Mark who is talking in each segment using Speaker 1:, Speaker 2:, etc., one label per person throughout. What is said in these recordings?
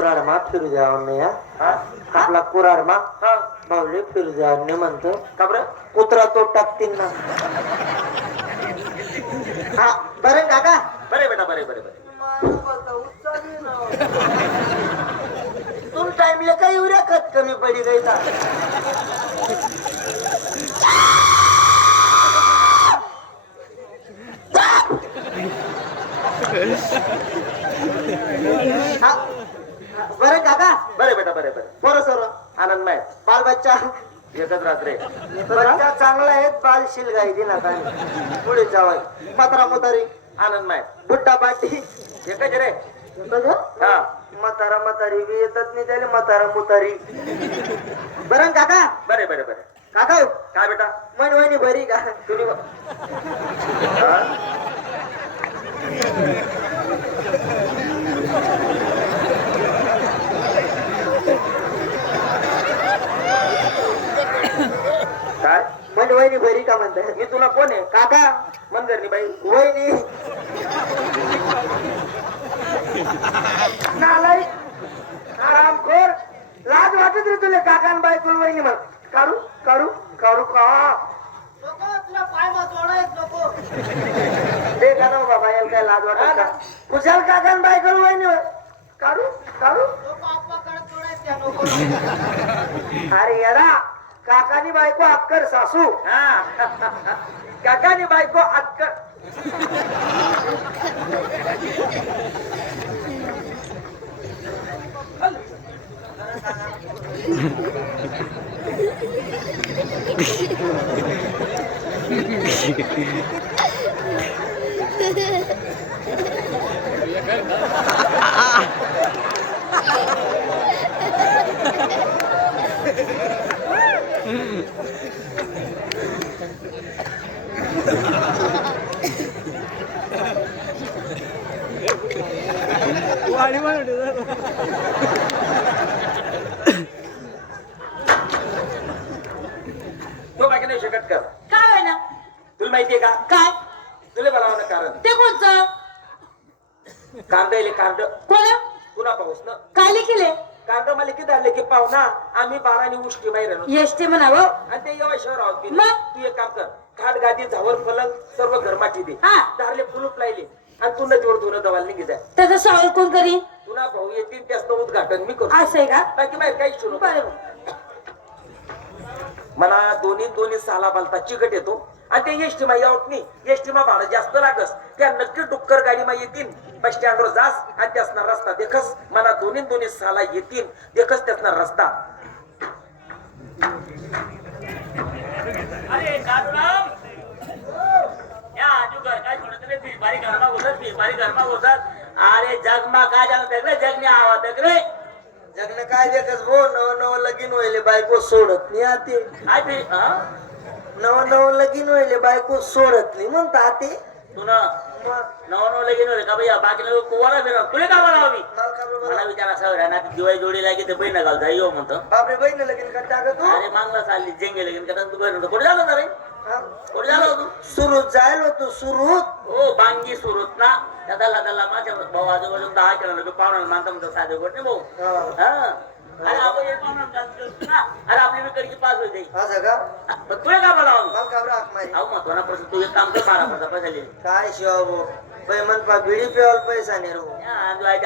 Speaker 1: कुराड मा फिरू हा?
Speaker 2: हा?
Speaker 1: आपला कुराड मा
Speaker 2: हा.
Speaker 1: भाऊले फिरू द्यावा नाही म्हणतो.
Speaker 2: का बरं?
Speaker 1: कुत्रा तो टाकतील ना. हा बरं काका?
Speaker 2: बरे बेटा बरे बरे बरे.
Speaker 1: तुम टाइमले काही उऱ्या खत कमी पडी गई का हा. बरं काका
Speaker 2: बरे बेटा बरे बरे
Speaker 1: बरं सर.
Speaker 2: आनंदमय
Speaker 1: बाल बच्चा
Speaker 2: एकच रात्रे.
Speaker 1: बच्चा चांगला आहे बाल शिलगाई दिला काय? पुढे जावाय पत्रा मोतारी
Speaker 2: आनंदमय
Speaker 1: बुट्टा पाटी.
Speaker 2: एकच रे. हा.
Speaker 1: म्हातारा म्हातारी बी येतात नाही त्याला म्हातारा मुतारी बरं काका?
Speaker 2: बरे बरे बरे
Speaker 1: काका
Speaker 2: काय बेटा?
Speaker 1: मन वहिनी बरी का?
Speaker 2: तुम्ही हा?
Speaker 1: मन वहिनी बरी का म्हणताय?
Speaker 2: मी तुला कोण आहे?
Speaker 1: काका?
Speaker 2: मनगरणी बाई.
Speaker 1: वहिनी. नालाई आरामखोर लाज वाटत रे तुला काका बाई कुल वहिनी म्हण. काढू काढू काढू का? ते का ना बाबा याला काय लाज वाटत का? कुशाल काका बाई कुल वहिनी. काढू काढू. अरे येडा. काकानी बायको अक्कर सासू.
Speaker 2: हा. काकानी बायको अक्क तो बाकी नाही शकत का?
Speaker 3: काय आहे ना
Speaker 2: तुला माहितीये का?
Speaker 3: काय?
Speaker 2: तुला म्हणा कारण.
Speaker 3: ते कोणचं
Speaker 2: कांदा येले कांद.
Speaker 3: कोण?
Speaker 2: पुन्हा पाऊस ना.
Speaker 3: काय लिखिले
Speaker 2: कांदा मला किती आणले की पाहुणा आम्ही बारानी उष्टी बाहेर आणू
Speaker 3: एसटी म्हणावं.
Speaker 2: आणि ते येवा शहर आहोत की
Speaker 3: मग?
Speaker 2: तू एक काम कर खाट गादी झावर पलंग सर्व घरमाटी दे.
Speaker 3: हा.
Speaker 2: दारले कुलूप लायले तू नदीवर धुणं दवाल निघी जाय.
Speaker 3: त्याचं सावळ कोण करी
Speaker 2: पुन्हा भाऊ येतील त्याचं उद्घाटन मी करू.
Speaker 3: असं आहे का?
Speaker 2: बाकी बाहेर काही सुरू
Speaker 3: बरोबर
Speaker 2: मला दोन्ही दोन्ही साला बालता चिकट येतो. आणि ते एसटी मा यावत नाही. एसटी मा भाडं जास्त लागस. त्या नक्की डुक्कर गाडी मा येतील बस स्टँडवर जास आणि त्यासना रस्ता देखस. मला दोन्ही दोन्ही साला येतील देखस त्यासना रस्ता.
Speaker 4: अरे कालूराम या आजूबाजू काय घरमा बोलत फिरबारी घरमा बोलतात अरे जगमा काय जाणत रे? जगने आवाज रे.
Speaker 1: जगन काय देखस भो नव नव लगीन व्हायले बायको सोडत नाही आते.
Speaker 4: हा?
Speaker 1: नव नव लगीन व्हायले बायको सोडत नाही म्हणता आते.
Speaker 4: तू ना नव नव लगीन होते का भैया? बाकी लोक कुवाला फिरव तुला का मी
Speaker 1: मला का बरं
Speaker 4: मला विचार असा ना? दिवाळी जोडी लागली तर बहीण घाल जाई हो म्हणतो.
Speaker 1: बापरे बहिणी लगीन करता का तू?
Speaker 4: अरे मागला चालली जेंगे लगीन का तू बहीण कुठे झालं होतं रे
Speaker 1: हा?
Speaker 4: कुठे झालं होतं
Speaker 1: सुरूत जायला होतो सुरूत.
Speaker 4: हो बांगी सुरत ना. त्याला माझ्या भाऊ आजूबाजू दहा किलोमीटर पाहुणा मानता म्हणतो साधे गोट नाही भाऊ.
Speaker 1: हा.
Speaker 4: अरे आपण एक पाहुणा जास्त ना. अरे आपली विकडची पास होते.
Speaker 1: असं का?
Speaker 4: पण तुला का बोलावं
Speaker 1: मला का बरं हाक मारी
Speaker 4: अहो महत्वाना प्रश्न तू एक काम कर बारा पैसा पैसा
Speaker 1: काय शिवा भाऊ? बाई म्हण पा बिडी पिवाल पैसा नाही रो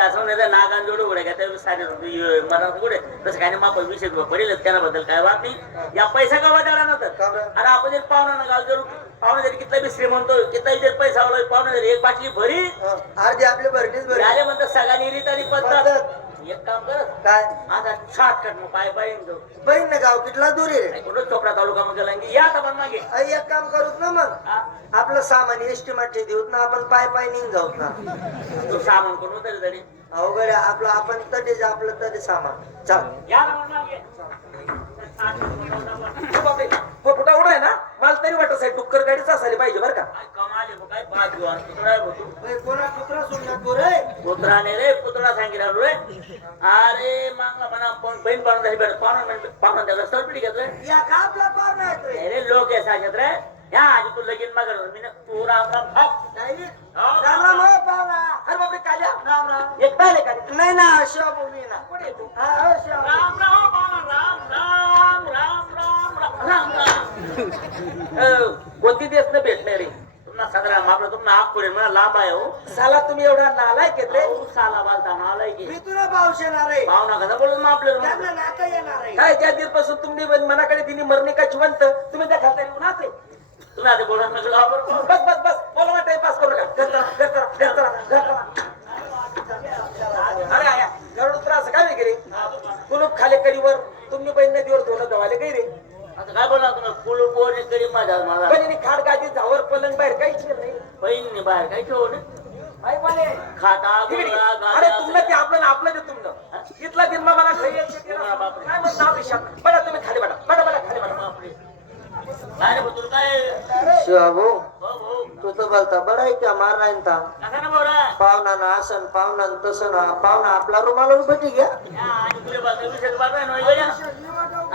Speaker 4: असं नाही तर नागान जोडू उघड्या साडे रुपये मला कुठे तसं काही नाही माप विषय पडेल त्याबद्दल काय वाद नाही या पैसा का वाजायला नव्हतं? अरे आपण जर पाहुणा ना गाव जर पाहुणा जरी कितला बी श्रीमंत कितलाही जर पैसा आला पाहुणा जरी एक बाटली भरी
Speaker 1: अर्धी आपली भरतीच भरली
Speaker 4: आले म्हणतात सगळ्यांनी रीत आणि पद्धत. एक काम करत
Speaker 1: काय?
Speaker 4: आता मग पाय पाय जाऊ.
Speaker 1: बहीण ना गाव कितला दूर आहे रे?
Speaker 4: कुठं चोपडा तालुका मध्ये या आता पण मागे.
Speaker 1: एक काम करूत ना मग? आपलं सामान एस्टिमेट देऊत ना आपण पाय पाय निघ जाऊत ना.
Speaker 4: तू सामान कोण होतं तरी?
Speaker 1: अवघड आहे. आपलं आपण तटेच आपलं तरी सामान. चल.
Speaker 4: या ना पण मागे.
Speaker 2: हो बापरे हो कुठं उडा आहे ना? मला तरी वाटत आहे डुक्कर गाडीच असायला पाहिजे बरं का.
Speaker 4: पुत्राने रे. पुतळा सांगितला रे अरे मागला म्हणा पण बहीण पाहून झाली बरं पाहून पाहून त्याला सरपटी घेतलं.
Speaker 1: या का आपला पार नाही रे
Speaker 4: अरे लोक आहे सांगत रे. ह्या आधी तू लगीन मागत मी तू राम राम
Speaker 1: नाही.
Speaker 4: हो,
Speaker 1: राम राम हो
Speaker 2: अरे बापरे काल्या.
Speaker 1: राम राम.
Speaker 2: का?
Speaker 1: नाही ना शिवा बोलू ना
Speaker 2: कुठे तू?
Speaker 1: हा, हो.
Speaker 4: राम राम बाबा, राम राम राम राम राम राम.
Speaker 2: कोणती देश न भेटणार? रे
Speaker 4: तुम्हाला तुम्हाला आग पुढे मला लांब आहे हो.
Speaker 2: साला तुम्ही एवढा नालायक रे.
Speaker 4: साला बालता की
Speaker 1: मी तुला पाऊस येणार आहे.
Speaker 4: पाहुणा कसा बोलून
Speaker 1: येणार आहे.
Speaker 2: काय ज्या दिवसापासून तुम्ही मनाकडे दिली मरणे का जिवंत? तुम्ही त्या उन्हाच आहे.
Speaker 4: तुम्ही आता बोलत नका.
Speaker 2: बस बस बस. बोला टाइमपास करू नका. घर करा, घर करा, घर करा, घर करा. अरे आया गरुड त्रास काय वगैरे कुलूप खाले कडीवर तुम्ही बहीण नदीवर धुणं धवाले काही रे
Speaker 4: आता काय करी माझ्या मला.
Speaker 2: बहिणी खाड गादी झावर पलंग बाहेर काहीच नाही.
Speaker 4: बहीण बाहेर काय ठेवू नये
Speaker 2: आई बाले.
Speaker 4: खाता
Speaker 2: तिकडे.
Speaker 4: गोळा,
Speaker 2: अरे
Speaker 4: गाद्या,
Speaker 2: तुमनं ते आपलं ना आपलं ते तुमनं. दिन मला खाई. काय म्हणता तुम्ही खाली खाली
Speaker 4: बापरे. काय रे तुला काय? हो
Speaker 1: तू तर बोलता आहे का पाहुणा ना असं पाहुणा तसं ना पाहुणा आपला रुमाला भेटी घ्या.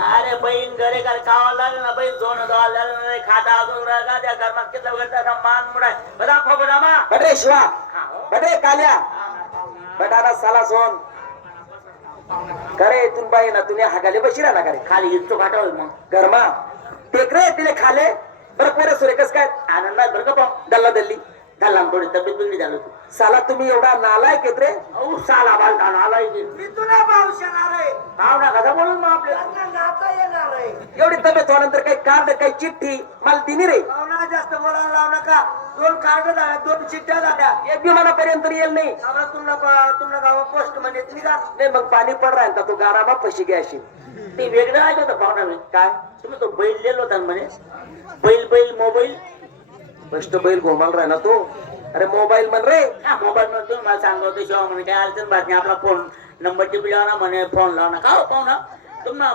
Speaker 4: ना? अरे बहीण घरे घर लागलं ना बहीण दोन लागलं नाही खाता अजून रागा त्या कर्मात किती त्याचा मान मुडाय. बघा फगोडा मा
Speaker 2: बडे शिवा. बडे काल्या. बटारा साला सोन. करे इथून बाई ना तुम्ही हागाले बशी राहिला का रे
Speaker 4: खाली इच्छो खाटावं मग.
Speaker 2: गरमा टेकरे तिले खाले. बरं पोरे सुरे कस काय?
Speaker 4: आनंदात बरं का
Speaker 2: दल्ला दल्ली.
Speaker 4: झाला थोडी तब्येत बिघडी झालं तू
Speaker 2: साला तुम्ही एवढा नालायक आहेत रे.
Speaker 4: अहो साला बालता आलाय की
Speaker 1: मी तुला पाऊस येणार आहे.
Speaker 4: पाहुणा कसा बोलून मग आपल्याला
Speaker 1: त्यांना नातं येणार आहे.
Speaker 2: एवढी तब्येत होल्यानंतर काही कार्ड काही चिठ्ठी मला दिनी रे
Speaker 1: पाहुणा जास्त बोलायला लावू नका. दोन कार्ड झाल्या दोन चिठ्ठ्या झाल्या.
Speaker 2: एक विमानापर्यंत येईल नाही.
Speaker 1: आम्हाला तुमला गावा पोस्टमध्ये निघा
Speaker 2: नाही मग पाणी पड राहील तो गारामा फशी घ्या अशी
Speaker 4: ते वेगळं आहे होतं पाहुणा काय? तुम्ही तो बैल लिहिलो होता ना म्हणे? बैल बैल मोबाईल?
Speaker 2: कष्ट बैल घोमाल राहिला तो. अरे मोबाईल म्हण रे.
Speaker 4: मोबाईल म्हणतो मला सांगतो होते शिवा म्हणे काय अडचण बातमी आपला फोन नंबर टिपी म्हणे फोन लावणार का हो पाहुणा तुम्हाला